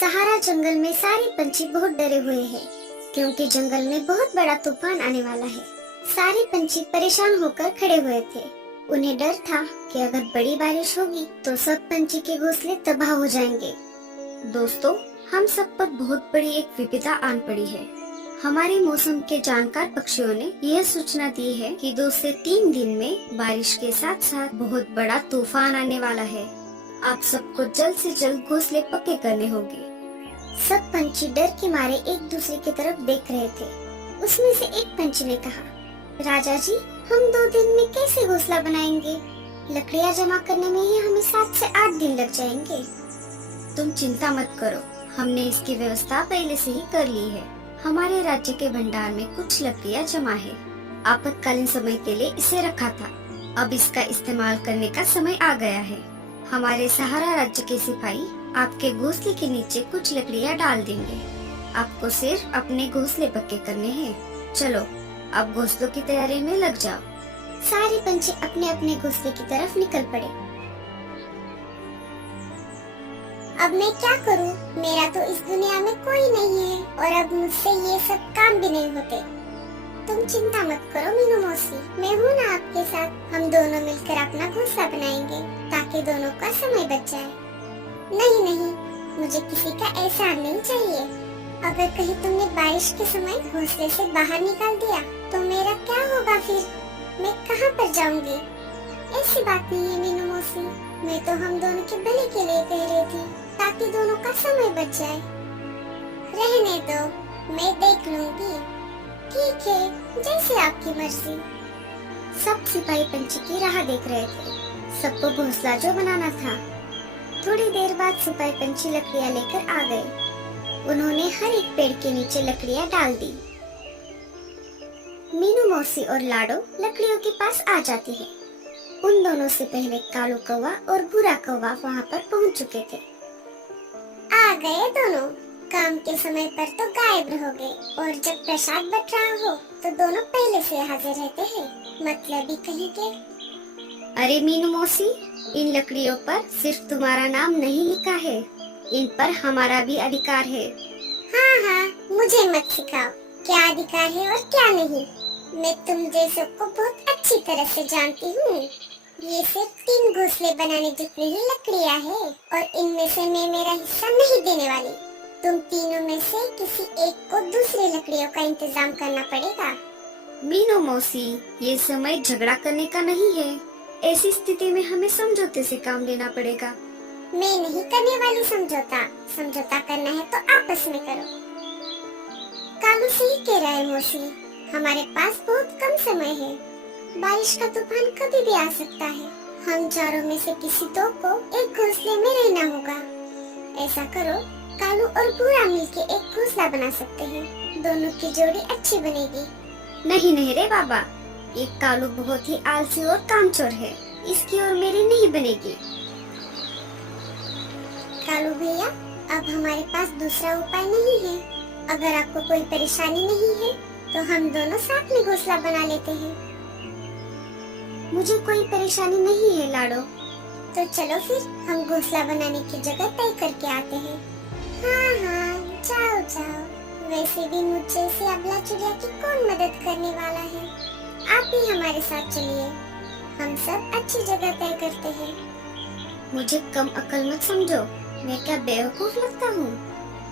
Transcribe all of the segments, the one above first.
सहारा जंगल में सारे पंछी बहुत डरे हुए हैं क्योंकि जंगल में बहुत बड़ा तूफान आने वाला है। सारे पंछी परेशान होकर खड़े हुए थे। उन्हें डर था कि अगर बड़ी बारिश होगी तो सब पंछी के घोंसले तबाह हो जाएंगे। दोस्तों, हम सब पर बहुत बड़ी एक विपदा आन पड़ी है। हमारे मौसम के जानकार पक्षियों ने यह सूचना दी है कि 2 से 3 दिन में बारिश के साथ साथ बहुत बड़ा तूफान आने वाला है। आप सबको जल्द से जल्द घोंसले पक्के करने होंगे। सब पंछी डर के मारे एक दूसरे की तरफ देख रहे थे। उसमें से एक पंछी ने कहा, राजा जी, हम 2 दिन में कैसे घोंसला बनाएंगे? लकड़ियाँ जमा करने में ही हमें 7 से 8 दिन लग जाएंगे। तुम चिंता मत करो, हमने इसकी व्यवस्था पहले से ही कर ली है। हमारे राज्य के भंडार में कुछ लकड़ियाँ जमा है। आपातकालीन समय के लिए इसे रखा था। अब इसका इस्तेमाल करने का समय आ गया है। हमारे सहारा राज्य के सिपाही आपके घोंसले के नीचे कुछ लकड़ियाँ डाल देंगे। आपको सिर्फ अपने घोंसले पक्के करने हैं। चलो, अब घोंसलों की तैयारी में लग जाओ। सारे पंछी अपने अपने घोंसले की तरफ निकल पड़े। अब मैं क्या करूं? मेरा तो इस दुनिया में कोई नहीं है और अब मुझसे ये सब काम भी नहीं होते। तुम चिंता मत करो मीनू मौसी, मैं हूँ ना आपके साथ। हम दोनों मिलकर अपना घोंसला बनाएंगे ताकि दोनों का समय बच जाए। नहीं नहीं, मुझे किसी का एहसान नहीं चाहिए। अगर कहीं तुमने बारिश के समय घोंसले से बाहर निकाल दिया तो मेरा क्या होगा फिर? मैं कहाँ पर जाऊंगी? ऐसी बात नहीं है मीनू मौसी, मैं तो हम दोनों के भले के लिए कह रही थी ताकि दोनों का समय बच जाए। रहने दो, मैं देख लूंगी। ठीक है, जैसे आपकी मर्जी। सब सिपाही पंछी की राह देख रहे थे। सबको घोंसला जो बनाना था। थोड़ी देर बाद सिपाही पंछी लकड़ियाँ लेकर आ गए। उन्होंने हर एक पेड़ के नीचे लकड़ियाँ डाल दी। मीनू मौसी और लाडो लकड़ियों के पास आ जाती है। उन दोनों से पहले कालू कौवा और भूरा कौवा वहाँ पर पहुँच चुके थे। आ गए दोनों। काम के समय पर तो गायब रहोगे और जब प्रसाद बट रहा हो तो दोनों पहले से हाजिर रहते हैं। मतलब ही कहीं के। अरे मीनू मौसी, इन लकड़ियों पर सिर्फ तुम्हारा नाम नहीं लिखा है, इन पर हमारा भी अधिकार है। हाँ हाँ, मुझे मत सिखाओ क्या अधिकार है और क्या नहीं। मैं तुम जैसों को बहुत अच्छी तरह से जानती हूँ। ये सिर्फ 3 घोंसले बनाने जितनी ही लकड़ियाँ है और इनमें से मैं मेरा हिस्सा नहीं देने वाली। तुम तीनों में से किसी एक को दूसरी लकड़ियों का इंतजाम करना पड़ेगा। मीनू मौसी, ये समय झगड़ा करने का नहीं है। ऐसी स्थिति में हमें समझौते से काम लेना पड़ेगा। मैं नहीं करने वाली समझौता। समझौता करना है तो आपस में करो। कालू सही कह रहा है मौसी, हमारे पास बहुत कम समय है। बारिश का तूफान कभी भी आ सकता है। हम चारों में से किसी 2 को एक घोंसले में रहना होगा। ऐसा करो, कालू और भूरा मिलके एक घोंसला बना सकते हैं। दोनों की जोड़ी अच्छी बनेगी। नहीं नहीं रे बाबा, एक कालू बहुत ही आलसी और कामचोर है, इसकी और मेरी नहीं बनेगी। कालू भैया, अब हमारे पास दूसरा उपाय नहीं है। अगर आपको कोई परेशानी नहीं है तो हम दोनों साथ में घोंसला बना लेते हैं। मुझे कोई परेशानी नहीं है लाडो। तो चलो फिर हम घोंसला बनाने की जगह तय करके आते हैं। हाँ हाँ, जाओ जाओ। वैसे भी मुझ जैसी अबला चिड़िया की कौन मदद करने वाला है। आप भी हमारे साथ चलिए, हम सब अच्छी जगह तय करते हैं। मुझे कम अकल मत समझो, मैं क्या बेवकूफ लगता हूँ?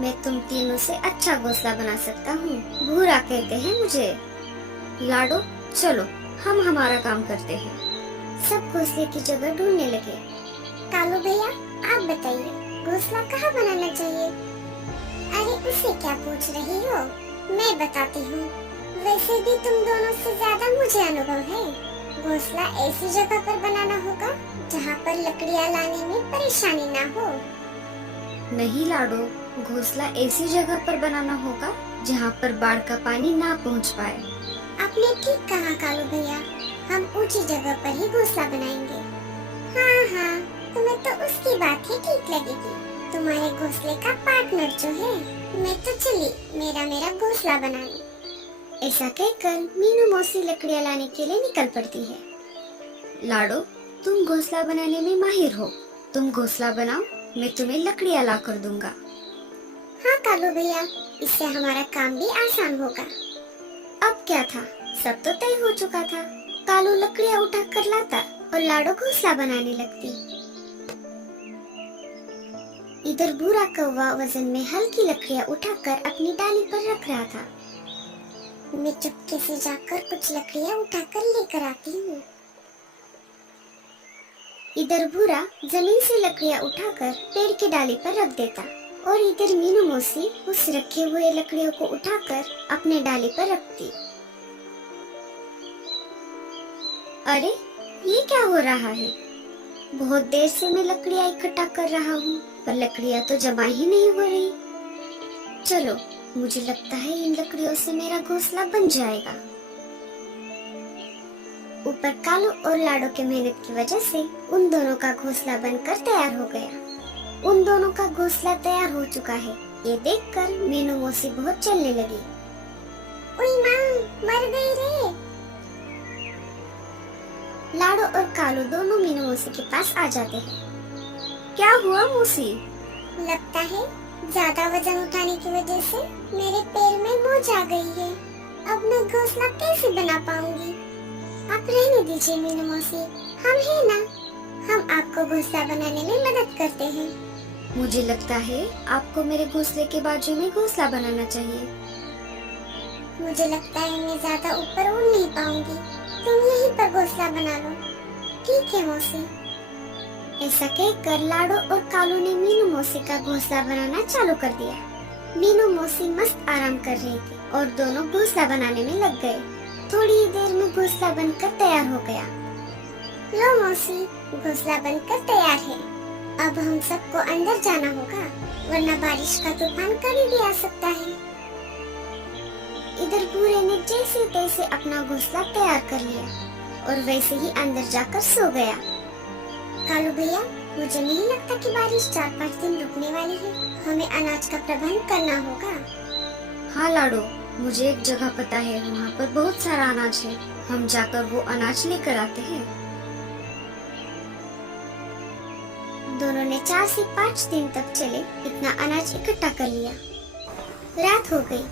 मैं तुम तीनों से अच्छा घोंसला बना सकता हूँ। भूरा कहते हैं मुझे। लाडो, चलो हम हमारा काम करते हैं। सब घोंसले की जगह ढूंढने लगे। कालू भैया, आप बताइए घोंसला कहाँ बनाना चाहिए? अरे उसे क्या पूछ रही हो, मैं बताती हूँ। वैसे भी तुम दोनों से ज्यादा मुझे अनुभव है। घोंसला ऐसी जगह पर बनाना होगा जहाँ पर लकड़ियाँ लाने में परेशानी ना हो। नहीं लाडो, घोंसला ऐसी जगह पर बनाना होगा जहाँ पर बाढ़ का पानी ना पहुँच पाए। आपने ठीक कहा कालू भैया, हम ऊंची जगह पर ही घोंसला बनाएंगे। हाँ हाँ, तुम्हें तो उसकी बात ही ठीक लगेगी। तुम्हारे घोंसले का पार्टनर जो है, मैं तो चली मेरा घोंसला बनाने। ऐसा कहकर मीनू मौसी लकड़ियाँ लाने के लिए निकल पड़ती है। लाडो, तुम घोंसला बनाने में माहिर हो, तुम घोंसला बनाओ, मैं तुम्हें लकड़ियाँ ला कर दूंगा। कालू भैया, इससे हमारा काम भी आसान होगा। अब क्या था, सब तो तय हो चुका था। कालू लकड़ियाँ उठा कर लाता और लाडो घोंसला बनाने लगती। इधर भूरा कौवा वजन में हल्की लकड़ियाँ उठाकर अपनी डाली पर रख रहा था। मैं चुपके से जाकर कुछ लकड़ियाँ उठाकर लेकर आती हूँ। इधर भूरा जमीन से लकड़ियाँ उठाकर पेड़ की डाली पर रख देता और इधर मीनू मौसी उस रखे हुए लकड़ियों को उठाकर अपने डाली पर रखती। अरे, ये क्या हो रहा है? बहुत देर से मैं लकड़ियाँ इकट्ठा कर रहा हूँ, पर लकड़ियाँ तो जमा ही नहीं हो रही। चलो, मुझे लगता है इन लकड़ियों से मेरा घोंसला बन जाएगा। ऊपर कालू और लाडो के मेहनत की वजह से उन दोनों का घोंसला बनकर तैयार हो गया। उन दोनों का घोंसला तैयार हो चुका है। ये देखकर मीनू मौसी बहुत चलने लगी। ओई माँ, मर गई रे। लाडो और कालू दोनों मीनू मौसी के पास आ जाते हैं। क्या हुआ मौसी? लगता है ज्यादा वजन उठाने की वजह से मेरे पैर में मोच आ गई है। अब मैं घोंसला कैसे बना पाऊंगी? आप रहने दीजिए मीनू मौसी, हम हैं ना, हम आपको घोंसला बनाने में मदद करते हैं। मुझे लगता है आपको मेरे घोंसले के बाजू में घोंसला बनाना चाहिए। मुझे लगता है मैं ज्यादा ऊपर उड़ नहीं पाऊंगी, तुम यहीं पर घोंसला बना लो। ठीक है मौसी। ऐसा कहकर लाडो और कालू ने मीनू मौसी का घोंसला बनाना चालू कर दिया। मीनू मौसी मस्त आराम कर रही थी और दोनों घोंसला बनाने में लग गए। थोड़ी ही देर में घोंसला बनकर तैयार हो गया। लो मौसी, घोंसला बनकर तैयार है। अब हम सबको अंदर जाना होगा, वरना बारिश का तूफान कभी भी आ सकता है। इधर भूरे ने जैसे तैसे अपना घोंसला तैयार कर लिया और वैसे ही अंदर जाकर सो गया। कालू भैया, मुझे नहीं लगता कि बारिश 4-5 दिन रुकने वाली है। हमें अनाज का प्रबंध करना होगा। हाँ लाडो, मुझे एक जगह पता है, वहाँ पर बहुत सारा अनाज है। हम जाकर वो अनाज लेकर आते हैं। दोनों ने 4 से 5 दिन तक चले इतना अनाज इकट्ठा कर लिया। रात हो गई,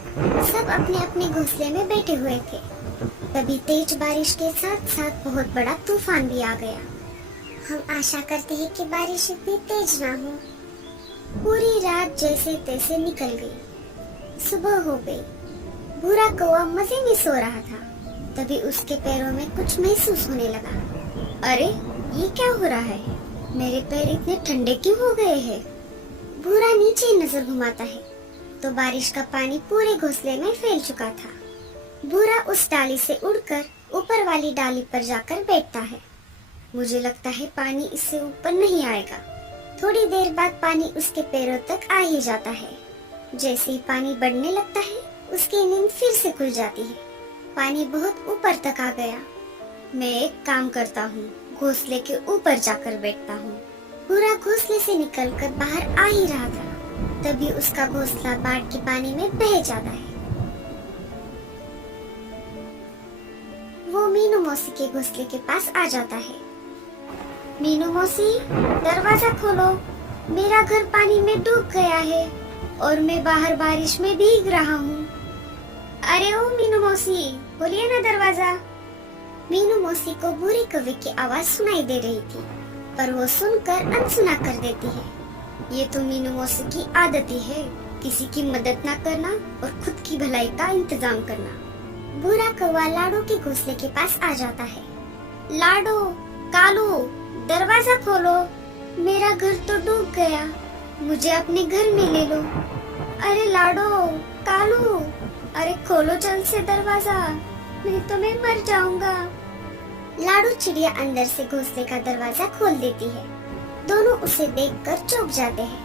सब अपने अपने घोंसले में बैठे हुए थे। तभी तेज बारिश के साथ साथ बहुत बड़ा तूफान भी आ गया। हम आशा करते हैं कि बारिश इतनी तेज ना हो। पूरी रात जैसे तैसे निकल गई। सुबह हो गई। भूरा कौवा मजे में सो रहा था। तभी उसके पैरों में कुछ महसूस होने लगा। अरे, ये क्या हो रहा है? मेरे पैर इतने ठंडे क्यों हो गए हैं? भूरा नीचे नजर घुमाता है तो बारिश का पानी पूरे घोंसले में फैल चुका था। भूरा उस डाली से उड़कर ऊपर वाली डाली पर जाकर बैठता है। मुझे लगता है पानी इससे ऊपर नहीं आएगा। थोड़ी देर बाद पानी उसके पैरों तक आ ही जाता है। जैसे ही पानी बढ़ने लगता है, उसकी नींद फिर से खुल जाती है। पानी बहुत ऊपर तक आ गया। मैं एक काम करता हूँ, घोंसले के ऊपर जाकर बैठता हूँ। पूरा घोंसले से निकलकर बाहर आ ही रहा था, तभी उसका घोंसला बाढ़ के पानी में बह जाता है। वो मीनू मौसी के घोंसले के पास आ जाता है। मीनू मौसी, दरवाजा खोलो, मेरा घर पानी में डूब गया है और मैं बाहर बारिश में भीग रहा हूँ। अरे ओ मीनू मौसी, खोलिए ना दरवाजा। मीनू मौसी को भूरे कौवे की आवाज सुनाई दे रही थी, पर वो सुनकर अनसुना कर देती है। ये तो मीनू मौसी की आदत ही है, किसी की मदद ना करना और खुद की भलाई का इंतजाम करना। भूरा कौवा लाडो के घोंसले के पास आ जाता है। लाडो, कालू, दरवाजा खोलो, मेरा घर तो डूब गया, मुझे अपने घर में ले लो। अरे लाडो, कालू, अरे खोलो जल्द से दरवाजा, नहीं तो मैं मर जाऊंगा। लाडो चिड़िया अंदर से घोंसले का दरवाजा खोल देती है। दोनों उसे देखकर चौंक जाते हैं।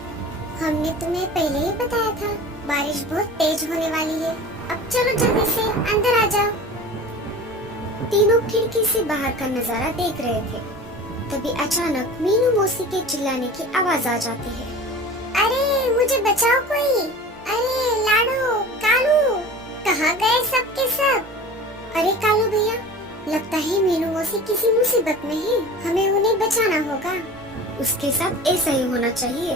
हमने तुम्हें पहले ही बताया था, बारिश बहुत तेज होने वाली है। अब चलो जल्दी से अंदर आ जाओ। तीनों खिड़की से बाहर का नजारा देख रहे थे। तभी अचानक मीनू मौसी के चिल्लाने की आवाज आ जाती है। अरे मुझे बचाओ कोई! अरे लाडो, कालू, कहाँ गए सब के सब? अरे कालू भैया, लगता है मीनू मौसी किसी मुसीबत में है, हमें उन्हें बचाना होगा। उसके साथ ऐसा ही होना चाहिए।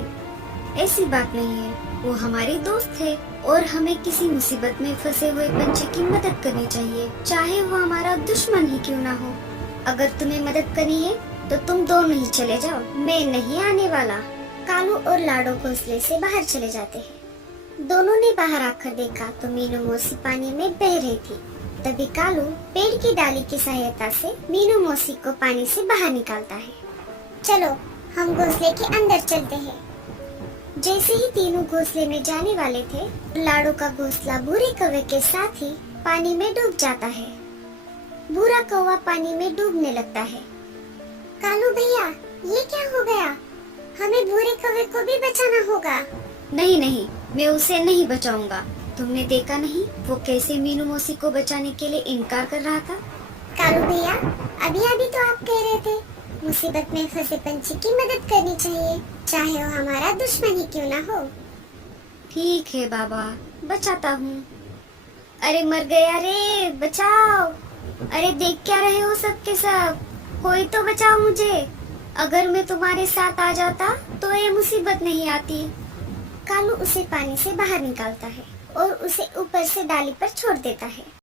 ऐसी बात नहीं है, वो हमारी दोस्त है और हमें किसी मुसीबत में फंसे हुए पंछी की मदद करनी चाहिए, चाहे वो हमारा दुश्मन ही क्यों ना हो। अगर तुम्हें मदद करनी है तो तुम दोनों ही चले जाओ, मैं नहीं आने वाला। कालू और लाडो घोंसले से बाहर चले जाते हैं। दोनों ने बाहर आकर देखा तो मीनू मौसी पानी में बह रही थी। तभी कालू पेड़ की डाली की सहायता से मीनू मौसी को पानी से बाहर निकालता है। चलो हम घोंसले के अंदर चलते हैं। जैसे ही तीनों घोंसले में जाने वाले थे, लाडो का घोंसला भूरे कौवे के साथ ही पानी में डूब जाता है। भूरा कौवा पानी में डूबने लगता है। कालू भैया, ये क्या हो गया? हमें भूरे कौवे को भी बचाना होगा। नहीं नहीं, मैं उसे नहीं बचाऊंगा। तुमने देखा नहीं वो कैसे मीनू मौसी को बचाने के लिए इनकार कर रहा था। कालू भैया, अभी अभी तो आप कह रहे थे मुसीबत में फंसे पंछी की मदद करनी चाहिए, चाहे वो हमारा दुश्मन ही क्यों ना हो। ठीक है बाबा, बचाता हूँ। अरे मर गया रे, बचाओ। अरे देख क्या रहे हो सबके सब, कोई तो बचाओ मुझे। अगर मैं तुम्हारे साथ आ जाता तो ये मुसीबत नहीं आती। कालू उसे पानी से बाहर निकालता है और उसे ऊपर से डाली पर छोड़ देता है।